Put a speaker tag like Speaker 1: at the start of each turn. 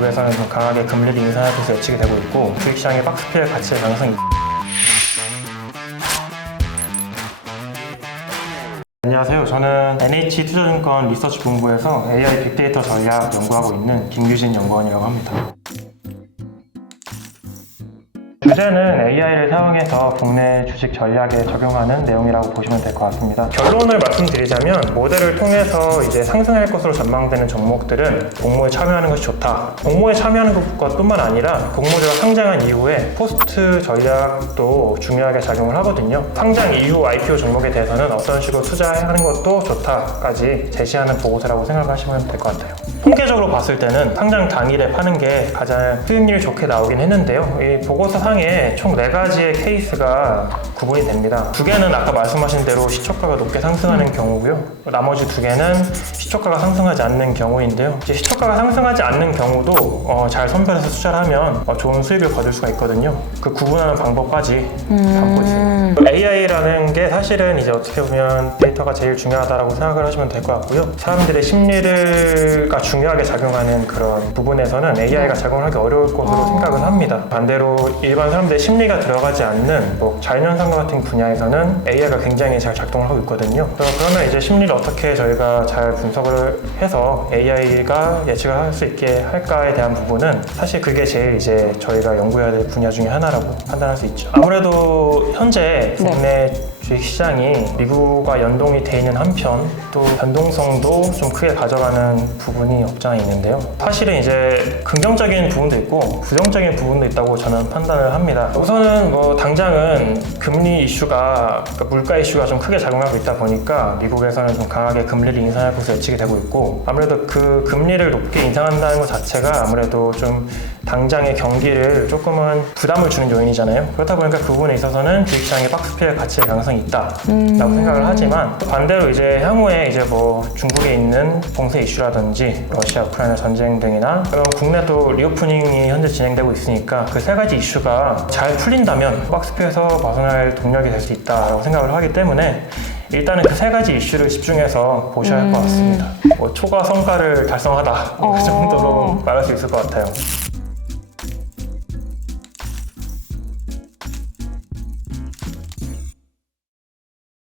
Speaker 1: 미국에서는 좀 강하게 금리를 인상할 것으로 예측이 되고 있고 주식시장의 박스피의 가치의 가능성이 안녕하세요. 저는 NH 투자증권 리서치 본부에서 AI 빅데이터 전략 연구하고 있는 김규진 연구원이라고 합니다. 주제는 AI를 사용해서 국내 주식 전략에 적용하는 내용이라고 보시면 될 것 같습니다. 결론을 말씀드리자면 모델을 통해서 이제 상승할 것으로 전망되는 종목들은 공모에 참여하는 것이 좋다. 공모에 참여하는 것뿐만 아니라 공모주가 상장한 이후에 포스트 전략도 중요하게 작용을 하거든요. 상장 이후 IPO 종목에 대해서는 어떤 식으로 투자하는 것도 좋다까지 제시하는 보고서라고 생각하시면 될 것 같아요. 통계적으로 봤을 때는 상장 당일에 파는 게 가장 수익률이 좋게 나오긴 했는데요. 이 보고서 상에 총 네가지의 케이스가 구분이 됩니다. 두 개는 아까 말씀하신 대로 시초가가 높게 상승하는 경우고요. 나머지 두 개는 시초가가 상승하지 않는 경우인데요. 이제 시초가가 상승하지 않는 경우도 어, 잘 선별해서 투자를 하면 어, 좋은 수익을 거둘 수가 있거든요. 그 구분하는 방법까지 담고 있습니다. AI라는 게 사실은 이제 어떻게 보면 데이터가 제일 중요하다고 생각을 하시면 될 것 같고요. 사람들의 심리를가 중요하게 작용하는 그런 부분에서는 AI가 작용하기 어려울 것으로 생각을 합니다. 반대로 일반 사람들의 심리가 들어가지 않는 뭐 자연현상 과 같은 분야에서는 AI가 굉장히 잘 작동을 하고 있거든요. 그래서 그러면 이제 심리를 어떻게 저희가 잘 분석을 해서 AI가 예측을 할 수 있게 할까에 대한 부분은 사실 그게 제일 이제 저희가 연구해야 될 분야 중에 하나라고 판단할 수 있죠. 아무래도 현재 국내 주식 시장이 미국과 연동이 돼 있는 한편 또 변동성도 좀 크게 가져가는 부분이 없지 않아 있는데요. 사실은 이제 긍정적인 부분도 있고 부정적인 부분도 있다고 저는 판단을 합니다. 우선은 뭐 당장은 금리 이슈가 그러니까 물가 이슈가 좀 크게 작용하고 있다 보니까 미국에서는 좀 강하게 금리를 인상할 것으로 예측이 되고 있고 아무래도 그 금리를 높게 인상한다는 것 자체가 아무래도 좀 당장의 경기를 조금은 부담을 주는 요인이잖아요. 그렇다 보니까 그 부분에 있어서는 주식시장의 박스피의 가치의 가능성이 있다라고 생각을 하지만 반대로 이제 향후에 이제 뭐 중국에 있는 봉쇄 이슈라든지 러시아 우크라이나 전쟁 등이나 그럼 국내 또 리오프닝이 현재 진행되고 있으니까 그 세 가지 이슈가 잘 풀린다면 박스피에서 벗어날 동력이 될 수 있다라고 생각을 하기 때문에 일단은 그 세 가지 이슈를 집중해서 보셔야 할 것 같습니다. 뭐 초과 성과를 달성하다 뭐그 정도로 말할 수 있을 것 같아요.